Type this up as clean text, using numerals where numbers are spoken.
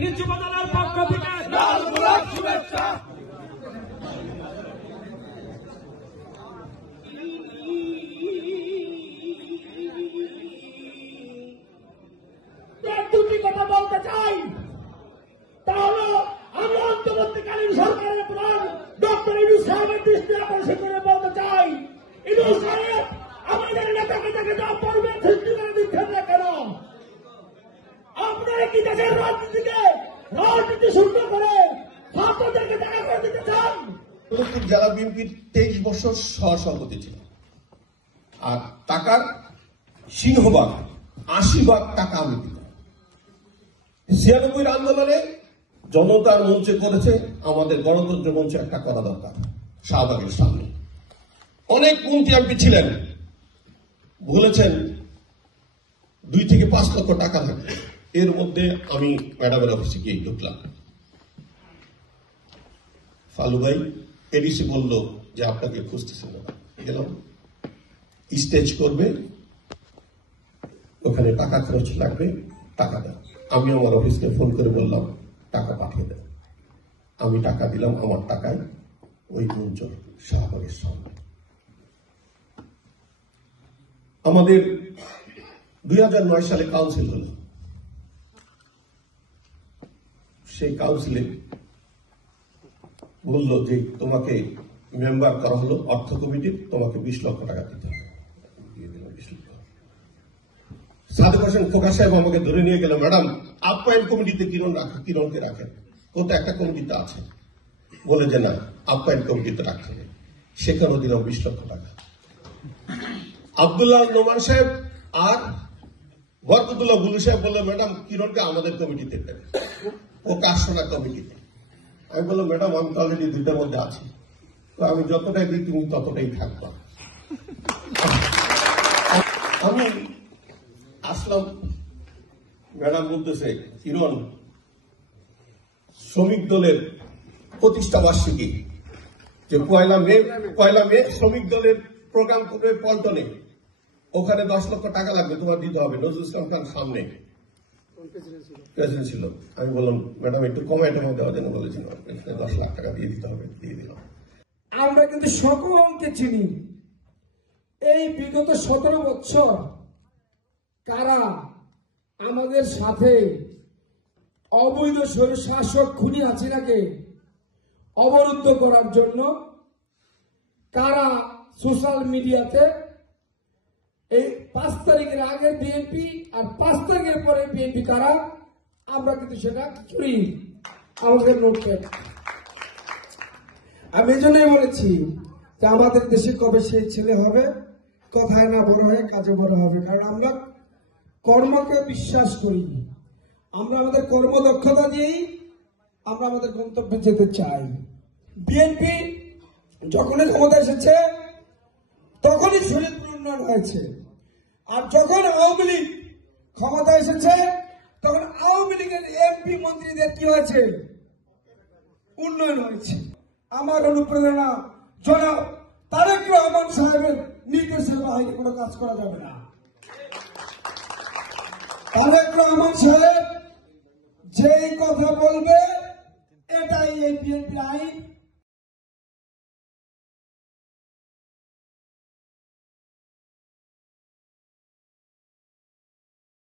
ফেনী উপজেলার পক্ষ থেকে শুভেচ্ছা। দুটি কথা বলতে চাই, তাহলে আমি অন্তর্বর্তীকালীন সরকারের প্রধান ডক্টর ইউনূস সাহেবের দৃষ্টি আকর্ষণ করে বলতে চাই, ইউনূস সাহেব আমাদের নেতাকে দেখে যা পরিবেশ সৃষ্টি করে দিচ্ছেন না কেন? আপনারা কি দেশের রাজনীতি শূন্য করে ছাত্রদেরকে দেখা করে দিতে চান? জেলা বিএনপির 23 বছর সহসভাপতি ছিল, আর টাকার সিংহভাগ 80% টাকা আমি দিতাম। 96 আন্দোলনে জনতার মঞ্চে করেছে, আমাদের গণতন্ত্র মঞ্চে একটা করা দরকার শাহবাগের সামনে। অনেক মন্ত্রী এমপি ছিলেন, বলেছেন 2 থেকে 5 লক্ষ টাকা থাকবে। এর মধ্যে আমি ম্যাডামের অফিসে গিয়ে ঢুকলাম। ফালু ভাই এডিসি বলল যে আপনাকে খুঁজতেছিল না। গেলাম, স্টেজ করবে, ওখানে টাকা খরচ লাগবে, টাকা দেন। আমি আমার অফিসকে ফোন করে বললাম টাকা পাঠিয়ে দেন। আমি টাকা দিলাম আমার টাকায়, ওই মঞ্চ শাহবাগের সামনে। আমাদের 2009 সালে কাউন্সিল হলো। সেই কাউন্সিলে বলল যে তোমাকে মেম্বার করা হলো অর্থ কমিটির, তোমাকে 20 লক্ষ টাকা দিতে হবে। দিয়ে দিলাম 20 লক্ষ। সাদেক হোসেন খোকা সাহেব আমাকে ধরে নিয়ে গেল, ম্যাডাম আপ্যায়ন কমিটিতে কিরণকে রাখেন, কোথাও একটা কমিটিতে আছে, বলে যে না আপ্যায়ন কমিটিতে রাখতে হবে। সেখানেও দিলাম 20 লক্ষ টাকা। আব্দুল্লাহ নোমান সাহেব আর বরকতুল্লাহ বুলু সাহেব বললো, ম্যাডাম কিরণকে আমাদের কমিটিতে দেবে, ও কাশনা কমিটিতে। আমি বললাম ম্যাডাম আমি তো অলরেডি 2টার মধ্যে আছি, তো আমি যতটাই দিই তুমি ততটাই থাকবো। আমি আসলাম, ম্যাডাম বলতেছে কিরণ শ্রমিক দলের প্রতিষ্ঠা বার্ষিকী, যে পয়লা মে শ্রমিক দলের প্রোগ্রাম করবে পল্টনে, ওখানে 10 লক্ষ টাকা লাগবে, তোমার দিতে হবে। নজরুল ইসলাম খান সামনে প্রেসিডেন্ট ছিল। আমি বললাম ম্যাডাম একটু কমাই টাকা দেওয়া যেন, বলেছিল 10 লাখ টাকা দিয়ে দিতে হবে, দিয়ে দিলাম। আমরা কিন্তু সকলকে চিনি। এই বিগত 17 বছর কারা আমাদের সাথে অবৈধ শাসক খুনি হাসিনাকে অবরুদ্ধ করার জন্য কারা সোশ্যাল মিডিয়াতে এই 5 তারিখের আগের বিএনপি আর 5 তারিখের পরে বিএনপি কারা, আমরা কিন্তু সেটা করি আমাদের লোককে। আমি এই জন্যই বলেছি যে আমাদের দেশে কবে সেই ছেলে হবে, কথায় না বড় হয়ে কাজে বড় হবে। কারণ আমরা কর্মকে বিশ্বাস করি, আমরা আমাদের কর্মদক্ষতা দিয়েই আমরা আমাদের গন্তব্যে যেতে চাই। বিএনপি যখনই ক্ষমতা এসেছে তখনই শরীয়তপুর উন্নয়ন হয়েছে, আর যখন আওয়ামী লীগ ক্ষমতা এসেছে তখন আওয়ামী লীগের এমপি মন্ত্রীদের কি হয়েছে, উন্নয়ন হয়েছে। আমার অনুপ্রেরণা জনাব তারেক রহমান সাহেবের নির্দেশের বাইরে কোনো কাজ করা যাবে না। তারেক রহমান সাহেব যেই কথা বলবে এটাই এই বিএনপি আইন।